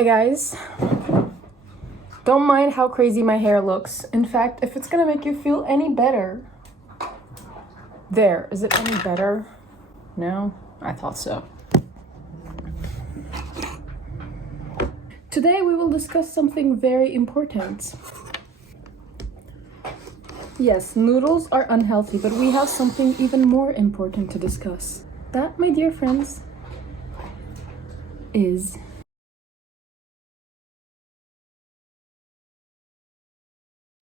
Hey guys, don't mind how crazy my hair looks. In fact, if it's gonna make you feel any better, is it any better? No? I thought so. Today we will discuss something very important. Yes, noodles are unhealthy, but we have something even more important to discuss. That, my dear friends, is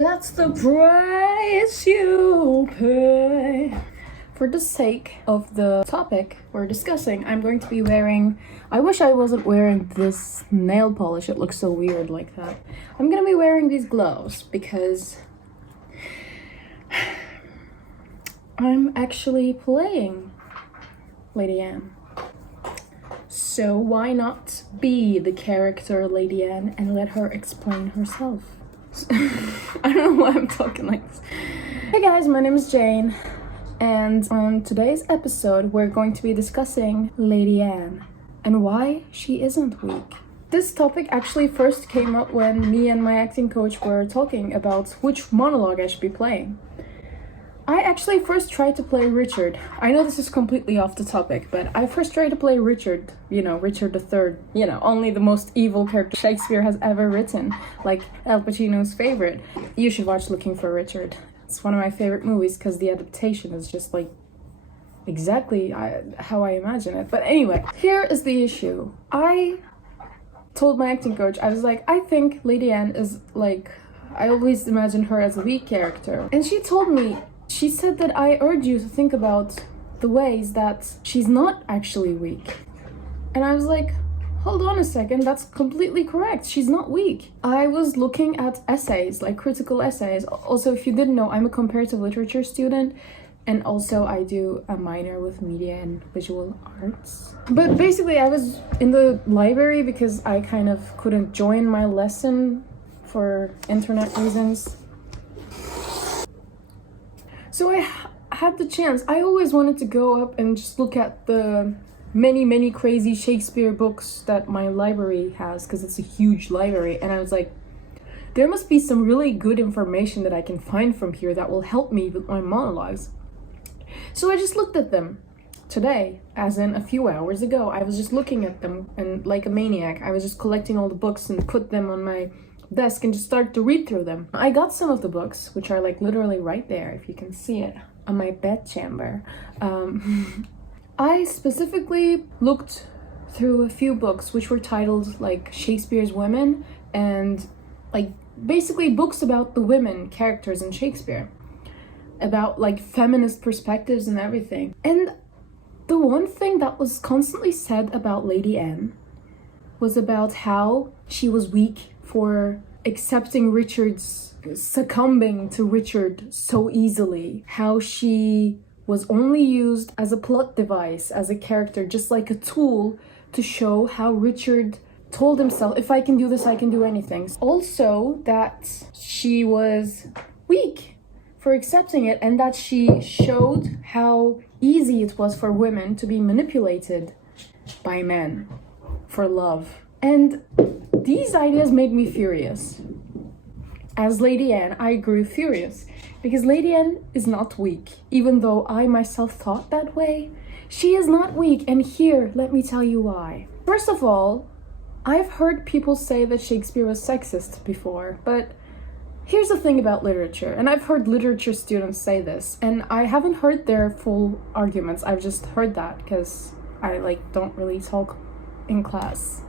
that's the price you pay. For the sake of the topic we're discussing, I'm going to be wearing... I wish I wasn't wearing this nail polish. It looks so weird like that. I'm gonna be wearing these gloves because I'm actually playing Lady Anne. So why not be the character Lady Anne and let her explain herself? I don't know why I'm talking like this. Hey guys, my name is Jane, and on today's episode we're going to be discussing Lady Anne and why she isn't weak. This topic actually first came up when me and my acting coach were talking about which monologue I should be playing. I actually first tried to play Richard. I know this is completely off the topic, but I first tried to play Richard, Richard III, only the most evil character Shakespeare has ever written, like Al Pacino's favorite. You should watch Looking for Richard. It's one of my favorite movies because the adaptation is just like exactly how I imagine it. But anyway, here is the issue. I told my acting coach, I was like, I think Lady Anne is like, I always imagined her as a weak character. And she said that I urge you to think about the ways that she's not actually weak. And I was like, hold on a second, that's completely correct. She's not weak. I was looking at essays, like critical essays. Also, if you didn't know, I'm a comparative literature student, and also I do a minor with media and visual arts. But basically, I was in the library because I kind of couldn't join my lesson for internet reasons. So I had the chance. I always wanted to go up and just look at the many crazy Shakespeare books that my library has, because it's a huge library, and I was like, there must be some really good information that I can find from here that will help me with my monologues. So I just looked at them today, as in a few hours ago. I was just looking at them, and like a maniac, I was just collecting all the books and put them on my desk and just started to read through them. I got some of the books, which are like literally right there, if you can see it, on my bedchamber. I specifically looked through a few books which were titled like Shakespeare's Women, and like basically books about the women characters in Shakespeare, about like feminist perspectives and everything. And the one thing that was constantly said about Lady Anne was about how she was weak for accepting succumbing to Richard so easily, how she was only used as a plot device, as a character, just like a tool to show how Richard told himself, if I can do this, I can do anything. Also, that she was weak for accepting it, and that she showed how easy it was for women to be manipulated by men for love. And these ideas made me furious. As Lady Anne, I grew furious because Lady Anne is not weak. Even though I myself thought that way, she is not weak, and here, let me tell you why. First of all, I've heard people say that Shakespeare was sexist before, but here's the thing about literature, and I've heard literature students say this, and I haven't heard their full arguments. I've just heard that because I don't really talk in class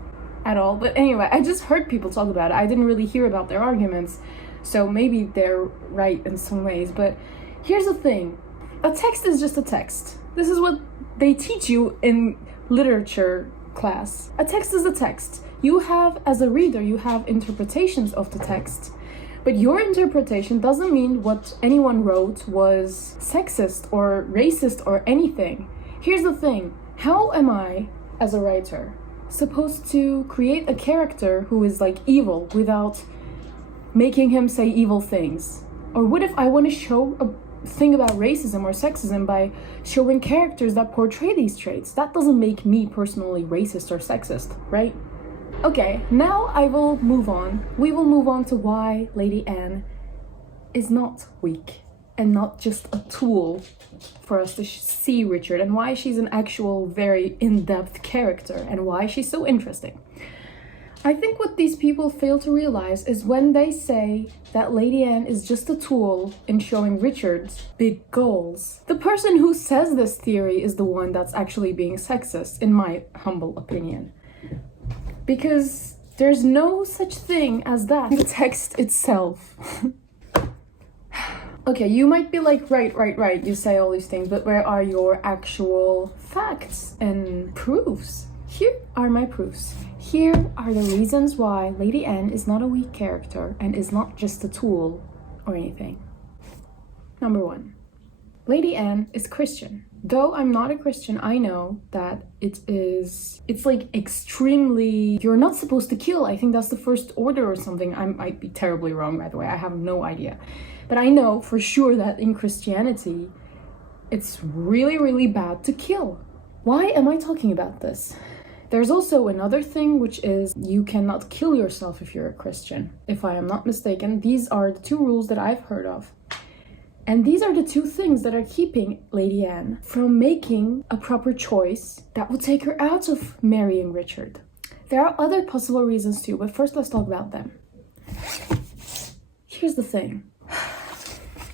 at all. But anyway, I just heard people talk about it. I didn't really hear about their arguments, so maybe they're right in some ways. But here's the thing, a text is just a text. This is what they teach you in literature class. A text is a text. You have, as a reader, you have interpretations of the text, but your interpretation doesn't mean what anyone wrote was sexist or racist or anything. Here's the thing, how am I, as a writer, supposed to create a character who is like evil without making him say evil things? Or what if I want to show a thing about racism or sexism by showing characters that portray these traits? That doesn't make me personally racist or sexist, right? Okay, now I will move on. We will move on to why Lady Anne is not weak and not just a tool for us to see Richard, and why she's an actual very in-depth character and why she's so interesting. I think what these people fail to realize is when they say that Lady Anne is just a tool in showing Richard's big goals. The person who says this theory is the one that's actually being sexist, in my humble opinion. Because there's no such thing as that in the text itself. Okay, you might be like, right, you say all these things, but where are your actual facts and proofs? Here are my proofs. Here are the reasons why Lady Anne is not a weak character and is not just a tool or anything. Number 1. Lady Anne is Christian. Though I'm not a Christian, I know that it's like extremely, you're not supposed to kill. I think that's the first order or something. I might be terribly wrong, by the way. I have no idea. But I know for sure that in Christianity, it's really, really bad to kill. Why am I talking about this? There's also another thing, which is you cannot kill yourself if you're a Christian. If I am not mistaken, these are the 2 rules that I've heard of. And these are the 2 things that are keeping Lady Anne from making a proper choice that would take her out of marrying Richard. There are other possible reasons too, but first let's talk about them. Here's the thing.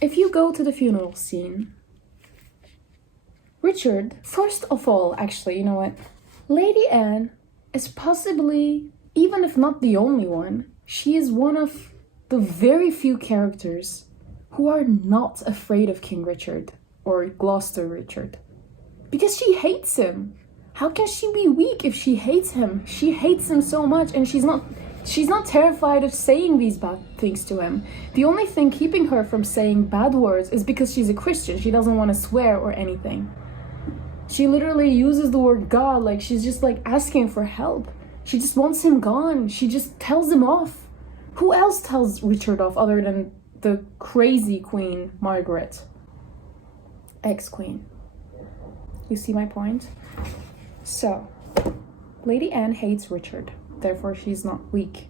If you go to the funeral scene, Richard, first of all, actually, you know what? Lady Anne is possibly, even if not the only one, she is one of the very few characters who are not afraid of King Richard or Gloucester Richard. Because she hates him. How can she be weak if she hates him? She hates him so much, and she's not terrified of saying these bad things to him. The only thing keeping her from saying bad words is because she's a Christian. She doesn't want to swear or anything. She literally uses the word God, like she's just like asking for help. She just wants him gone. She just tells him off. Who else tells Richard off other than the crazy Queen Margaret? Ex-queen. You see my point? So, Lady Anne hates Richard. Therefore, she's not weak.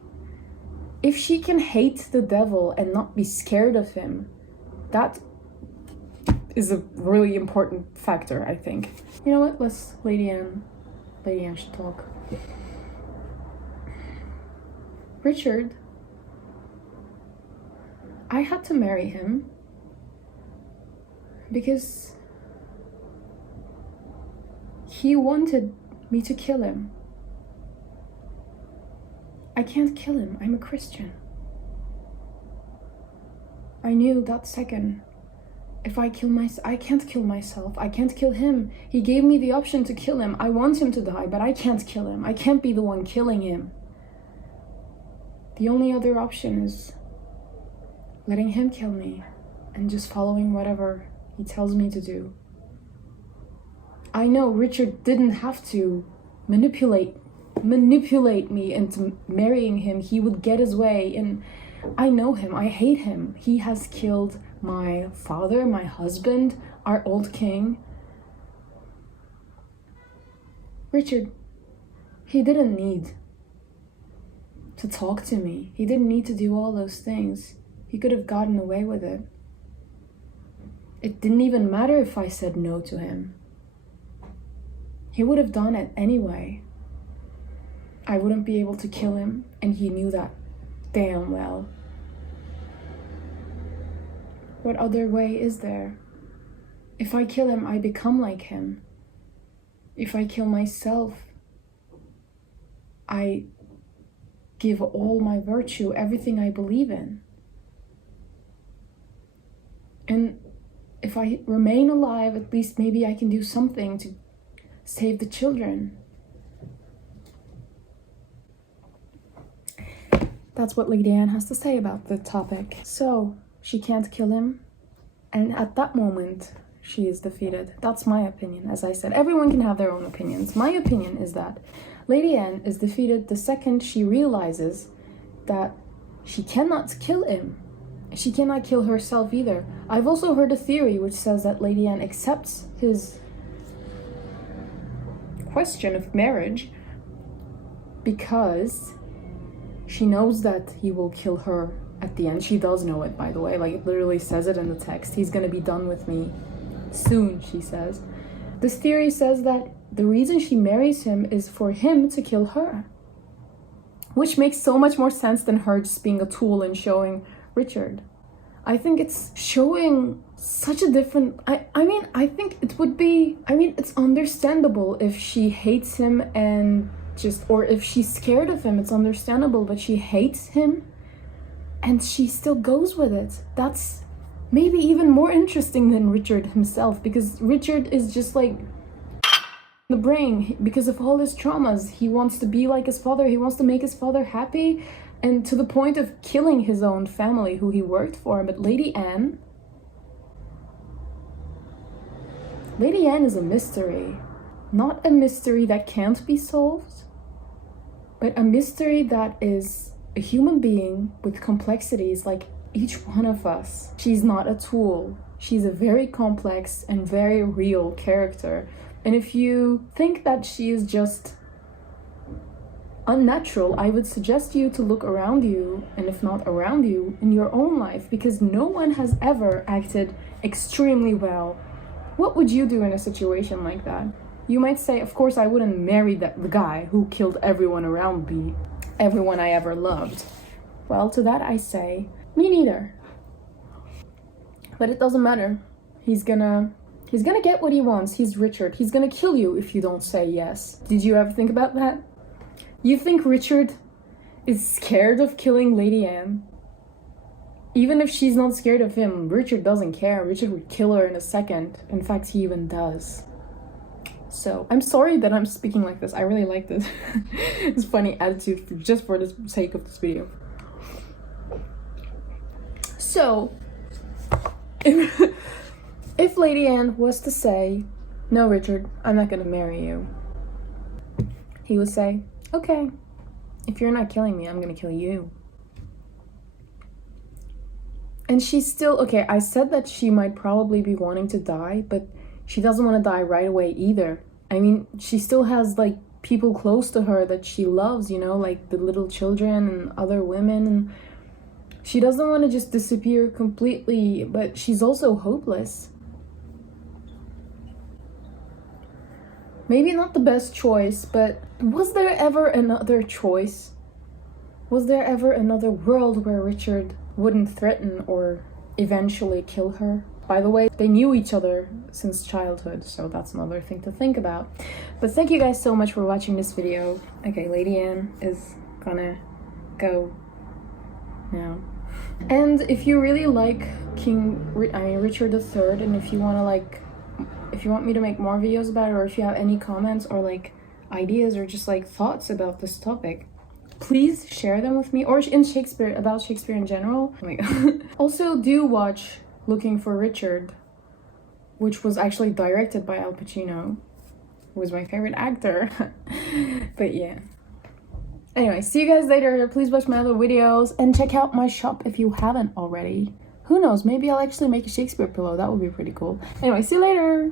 If she can hate the devil and not be scared of him, that is a really important factor, I think. You know what? Lady Anne should talk. Richard, I had to marry him because he wanted me to kill him. I can't kill him. I'm a Christian. I knew that second. If I kill myself, I can't kill myself. I can't kill him. He gave me the option to kill him. I want him to die, but I can't kill him. I can't be the one killing him. The only other option is letting him kill me and just following whatever he tells me to do. I know Richard didn't have to manipulate me into marrying him. He would get his way, and I know him. I hate him. He has killed my father, my husband, our old king. Richard, he didn't need to talk to me. He didn't need to do all those things. He could have gotten away with it. It didn't even matter if I said no to him. He would have done it anyway. I wouldn't be able to kill him, and he knew that damn well. What other way is there? If I kill him, I become like him. If I kill myself, I give all my virtue, everything I believe in. And if I remain alive, at least maybe I can do something to save the children. That's what Lady Anne has to say about the topic. So, she can't kill him, and at that moment, she is defeated. That's my opinion. As I said, everyone can have their own opinions. My opinion is that Lady Anne is defeated the second she realizes that she cannot kill him. She cannot kill herself either. I've also heard a theory which says that Lady Anne accepts his question of marriage because she knows that he will kill her at the end. She does know it, by the way. Like, it literally says it in the text. He's gonna be done with me soon, she says. This theory says that the reason she marries him is for him to kill her. Which makes so much more sense than her just being a tool and showing Richard. I think it's showing such a different... I think it would be... it's understandable if she hates him and just... Or if she's scared of him, it's understandable, but she hates him and she still goes with it. That's maybe even more interesting than Richard himself, because Richard is just like the brain because of all his traumas. He wants to be like his father. He wants to make his father happy, and to the point of killing his own family who he worked for. But Lady Anne is a mystery. Not a mystery that can't be solved, but a mystery that is a human being with complexities like each one of us. She's not a tool. She's a very complex and very real character. And if you think that she is just unnatural, I would suggest you to look around you, and if not around you, in your own life, because no one has ever acted extremely well. What would you do in a situation like that? You might say, of course I wouldn't marry the guy who killed everyone around me, everyone I ever loved. Well, to that I say, me neither. But it doesn't matter. He's gonna get what he wants. He's Richard. He's gonna kill you if you don't say yes. Did you ever think about that? You think Richard is scared of killing Lady Anne? Even if she's not scared of him, Richard doesn't care. Richard would kill her in a second. In fact, he even does. So, I'm sorry that I'm speaking like this. I really like this. It's funny attitude just for the sake of this video. So, if Lady Anne was to say, no, Richard, I'm not gonna marry you, he would say, okay, if you're not killing me, I'm gonna kill you. And she's still, okay, I said that she might probably be wanting to die, but she doesn't want to die right away either. I mean, she still has, like, people close to her that she loves, you know, like the little children and other women, and she doesn't want to just disappear completely, but she's also hopeless. Maybe not the best choice, but was there ever another choice? Was there ever another world where Richard wouldn't threaten or eventually kill her? By the way, they knew each other since childhood, so that's another thing to think about. But thank you guys so much for watching this video. Okay, Lady Anne is gonna go now. And if you really like Richard III, and if you want me to make more videos about it, or if you have any comments or like ideas or just like thoughts about this topic, please share them with me, or about Shakespeare in general. Oh my God. Also, do watch Looking for Richard, which was actually directed by Al Pacino, who was my favorite actor. But yeah. Anyway, see you guys later. Please watch my other videos and check out my shop if you haven't already. Who knows, maybe I'll actually make a Shakespeare pillow. That would be pretty cool. Anyway, see you later.